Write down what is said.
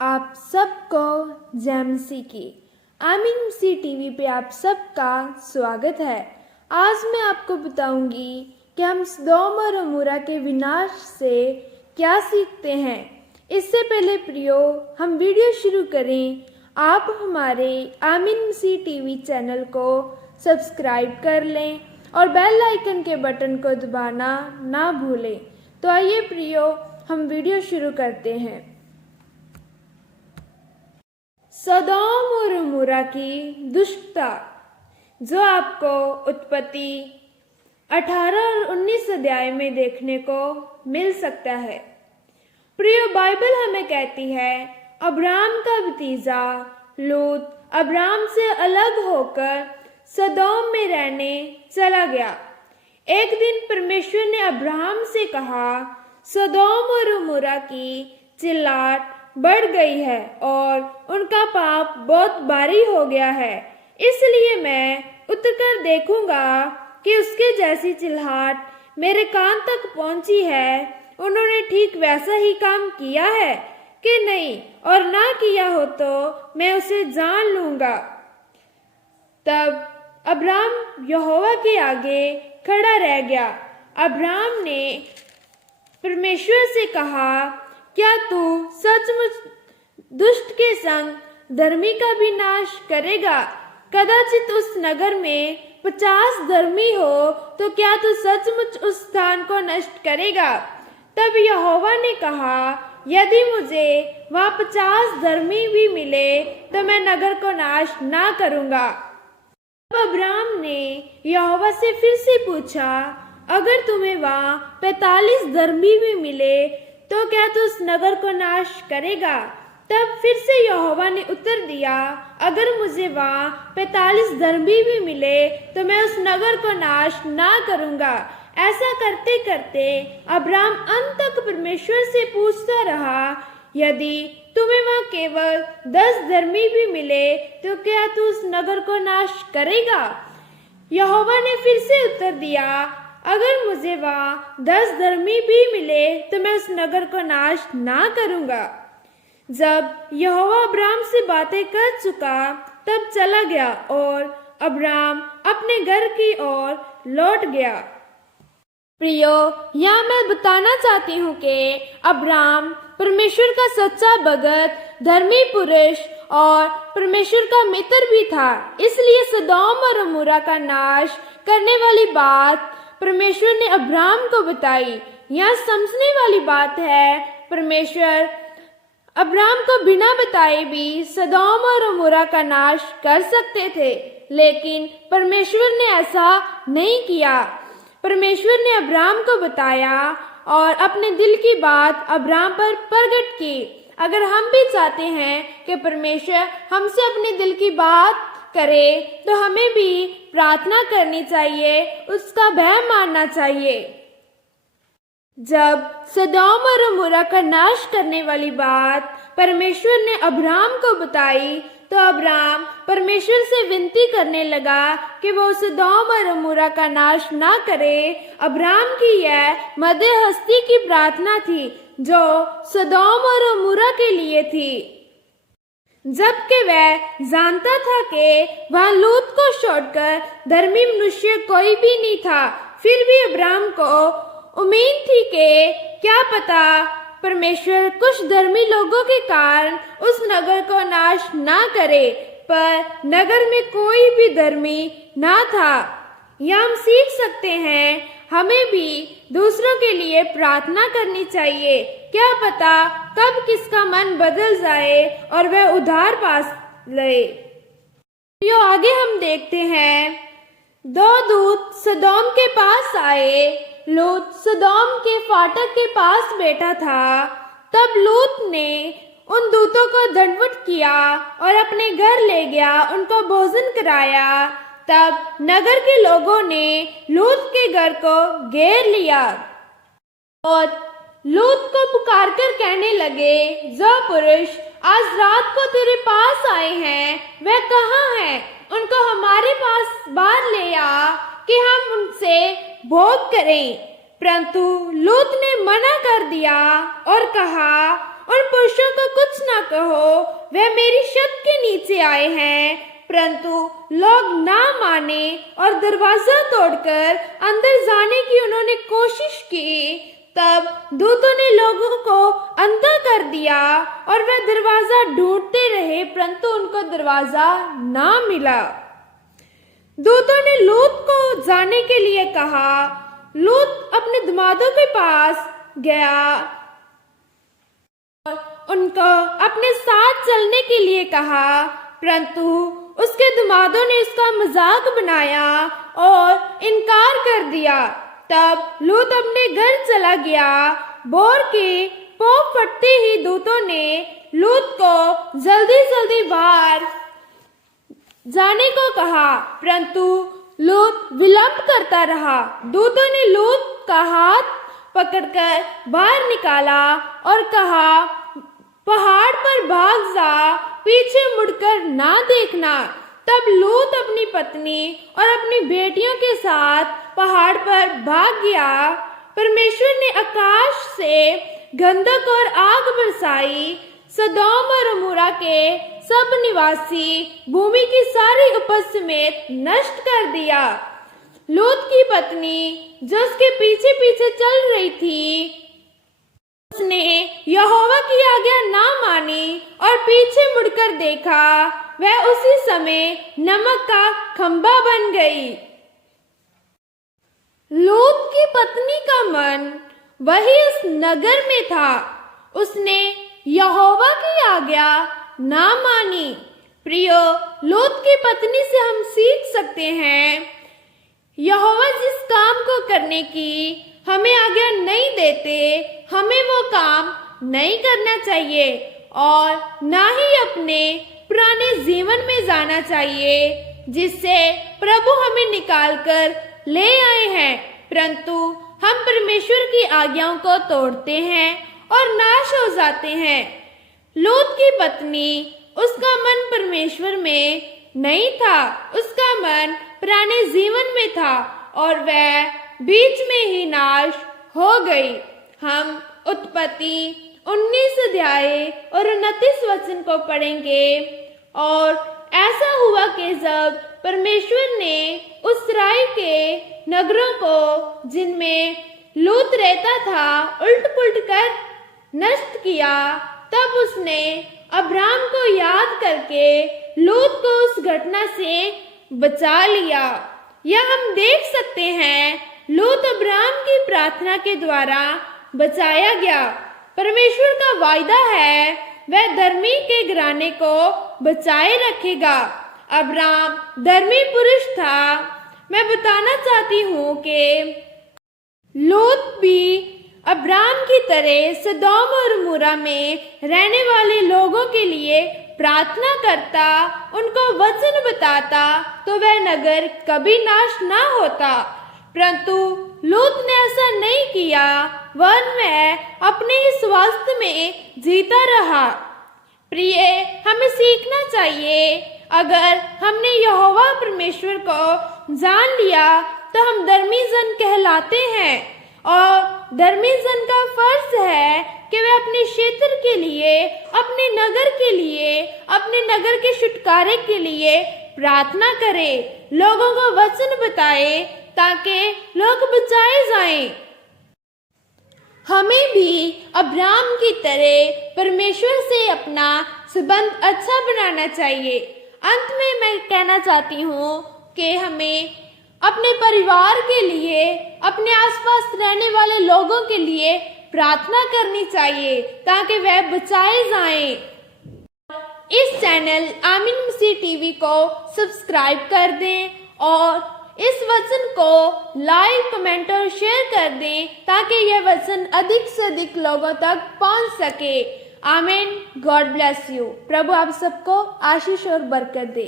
आप सबको जेएमसी की आमिनसी टीवी पे आप सबका स्वागत है। आज मैं आपको बताऊंगी कि हम सदोम और अमोरा के विनाश से क्या सीखते हैं। इससे पहले प्रियो, हम वीडियो शुरू करें, आप हमारे आमिनसी टीवी चैनल को सब्सक्राइब कर लें और बेल आइकन के बटन को दबाना ना भूलें। तो आइए प्रियो, हम वीडियो शुरू करते हैं। सदोम और अमोरा की दुष्टता, जो आपको उत्पत्ति 18 और 19 अध्याय में देखने को मिल सकता है। प्रिय, बाइबल हमें कहती है अब्राम का भतीजा लूत अब्राम से अलग होकर सदोम में रहने चला गया। एक दिन परमेश्वर ने अब्राहम से कहा, सदोम और अमोरा की चिल्लाहट बढ़ गई है और उनका पाप बहुत भारी हो गया है, इसलिए मैं उतरकर देखूंगा कि उसके जैसी चिल्लाहट मेरे कान तक पहुंची है। उन्होंने ठीक वैसा ही काम किया है कि नहीं, और ना किया हो तो मैं उसे जान लूंगा। तब अब्राम यहोवा के आगे खड़ा रह गया। अब्राम ने परमेश्वर से कहा, क्या तू सचमुच दुष्ट के संग धर्मी का भी नाश करेगा? कदाचित उस नगर में 50 धर्मी हो तो क्या तू सचमुच उस स्थान को नष्ट करेगा? तब यहोवा ने कहा, यदि मुझे वहां 50 धर्मी भी मिले तो मैं नगर को नाश ना करूंगा। तब अब्राम ने यहोवा से फिर से पूछा, अगर तुम्हें वहां 45 धर्मी भी मिले तो क्या तू उस नगर को नाश करेगा? तब फिर से यहोवा ने उत्तर दिया, अगर मुझे वहां 45 धर्मी भी मिले तो मैं उस नगर को नाश ना करूंगा। ऐसा करते करते अब्राम अंत तक परमेश्वर से पूछता रहा, यदि तुम्हें वहां केवल 10 धर्मी भी मिले तो क्या तू उस नगर को नाश करेगा? यहोवा ने फिर से उत्तर दिया, अगर मुझे वहां 10 धर्मी भी मिले तो मैं उस नगर को नाश ना करूंगा। जब यहोवा अब्राम से बातें कर चुका तब चला गया और अब्राम अपने घर की ओर लौट गया। प्रियो, यहाँ मैं बताना चाहती हूँ कि अब्राम परमेश्वर का सच्चा भगत, धर्मी पुरुष और परमेश्वर का मित्र भी था, इसलिए सदोम और अमोरा का नाश करने वाली बात परमेश्वर ने अब्राम को बताई। यह समझने वाली बात है, परमेश्वर अब्राम को बिना बताए भी सदोम और अमोरा का नाश कर सकते थे, लेकिन परमेश्वर ने ऐसा नहीं किया। परमेश्वर ने अब्राम को बताया और अपने दिल की बात अब्राम पर प्रकट की। अगर हम भी चाहते हैं कि परमेश्वर हमसे अपने दिल की बात करे तो हमें भी प्रार्थना करनी चाहिए, उसका भय मानना चाहिए। जब सदोम और अमोरा का नाश करने वाली बात परमेश्वर ने अब्राम को बताई तो अब्राम परमेश्वर से विनती करने लगा कि वो सदोम और अमोरा का नाश ना करे। अब्राम की यह मध्यस्थी की प्रार्थना थी जो सदोम और अमोरा के लिए थी, जबकि वह जानता था कि वहां लूत को छोड़कर धर्मी मनुष्य कोई भी नहीं था। फिर भी अब्राम को उम्मीद थी कि क्या पता परमेश्वर कुछ धर्मी लोगों के कारण उस नगर को नाश ना करे, पर नगर में कोई भी धर्मी ना था। यह हम सीख सकते हैं, हमें भी दूसरों के लिए प्रार्थना करनी चाहिए। क्या पता कब किसका मन बदल जाए और वह उद्धार पा ले। तो आगे हम देखते हैं, 2 दूत सदोम के पास आए। लूत सदोम के फाटक के पास बैठा था। तब लूत ने उन दूतों को दंडवत किया और अपने घर ले गया, उनको भोजन कराया। तब नगर के लोगों ने लूत के घर को घेर लिया और लूत को पुकारकर कहने लगे, जो पुरुष आज रात को तेरे पास आए हैं वह कहाँ है? उनको हमारे पास बाहर ले आ कि हम उनसे भोग करें। परंतु लूत ने मना कर दिया और कहा, उन पुरुषों को कुछ ना कहो वह मेरी छत के नीचे आए हैं, परंतु लोग ना माने और दरवाजा तोड़कर अंदर जाने की उन्होंने कोशिश की। तब दूतों ने लोगों को अंधा कर दिया और वह दरवाजा ढूंढते रहे, परंतु उनको दरवाजा ना मिला। दूतों ने लूत को जाने के लिए कहा। लूत अपने दामादों के पास गया और उनको अपने साथ चलने के लिए कहा, परंतु उसके दामादों ने इसका मजाक बनाया और इनकार कर दिया। तब लूत अपने घर चला गया। भोर के पौ फटते ही दूतों ने लूत को जल्दी जल्दी बाहर जाने को कहा, परंतु लूत विलंब करता रहा। दूतों ने लूत का हाथ पकड़कर बाहर निकाला और कहा, पहाड़ पर भाग जा, पीछे मुड़कर ना देखना। तब लूत अपनी पत्नी और अपनी बेटियों के साथ पहाड़ पर भाग गया। परमेश्वर ने आकाश से गंधक और आग बरसाई, सदोम और अमोरा के सब निवासी भूमि की सारी उपज समेत नष्ट कर दिया। लूत की पत्नी जो उसके पीछे पीछे चल रही थी, उसने यहोवा की आज्ञा ना मानी और पीछे मुड़कर देखा, वह उसी समय नमक का खंभा बन गई। लूत की पत्नी का मन वही उस नगर में था। उसने यहोवा की आज्ञा ना मानी। प्रियो, लूत की पत्नी से हम सीख सकते हैं, यहोवा जिस काम को करने की हमें आज्ञा नहीं देते, हमें वो काम नहीं करना चाहिए और ना ही अपने पुराने जीवन में जाना चाहिए जिससे प्रभु हमें निकालकर ले आए हैं, परंतु हम परमेश्वर की आज्ञाओं को तोड़ते हैं और नाश हो जाते हैं। लूत की पत्नी, उसका मन परमेश्वर में नहीं था, उसका मन पुराने जीवन में था और वह बीच में ही नाश हो गई। हम उत्पत्ति 19 अध्याय और 29 वचन को पढ़ेंगे। और ऐसा हुआ कि जब परमेश्वर ने उस राय के नगरों को जिनमें लूत रहता था उल्ट पुल्ट कर नष्ट किया, तब उसने अब्राम को याद करके लूत को उस घटना से बचा लिया। यह हम देख सकते हैं, लूत अब्राम की प्रार्थना के द्वारा बचाया गया। परमेश्वर का वायदा है वह धर्मी के घराने को बचाए रखेगा। अब्राम धर्मी पुरुष था। मैं बताना चाहती हूँ कि लूत भी अब्राम की तरह सदोम और अमोरा में रहने वाले लोगों के लिए प्रार्थना करता, उनको वचन बताता, तो वह नगर कभी नाश ना होता। परंतु लूत ने ऐसा नहीं किया, वह अपने ही स्वास्थ्य में जीता रहा। प्रिय, हमें सीखना चाहिए, अगर हमने यहोवा परमेश्वर को जान लिया तो हम धर्मी जन कहलाते हैं और धर्मी जन का फर्ज है कि वे अपने क्षेत्र के लिए, अपने नगर के लिए, अपने नगर के छुटकारे के लिए प्रार्थना करें, लोगों को वचन बताए ताकि लोग बचाए जाएं। हमें भी अब्राम की तरह परमेश्वर से अपना संबंध अच्छा बनाना चाहिए। अंत में मैं कहना चाहती हूँ कि हमें अपने परिवार के लिए, अपने आसपास रहने वाले लोगों के लिए प्रार्थना करनी चाहिए ताकि वह बचाए जाएं। इस चैनल आमीन मसीह टीवी को सब्सक्राइब कर दें और इस वचन को लाइक, कमेंट और शेयर कर दें ताकि यह वचन अधिक से अधिक लोगों तक पहुंच सके। आमीन। God bless you. प्रभु आप सबको आशीष और बरकत दे।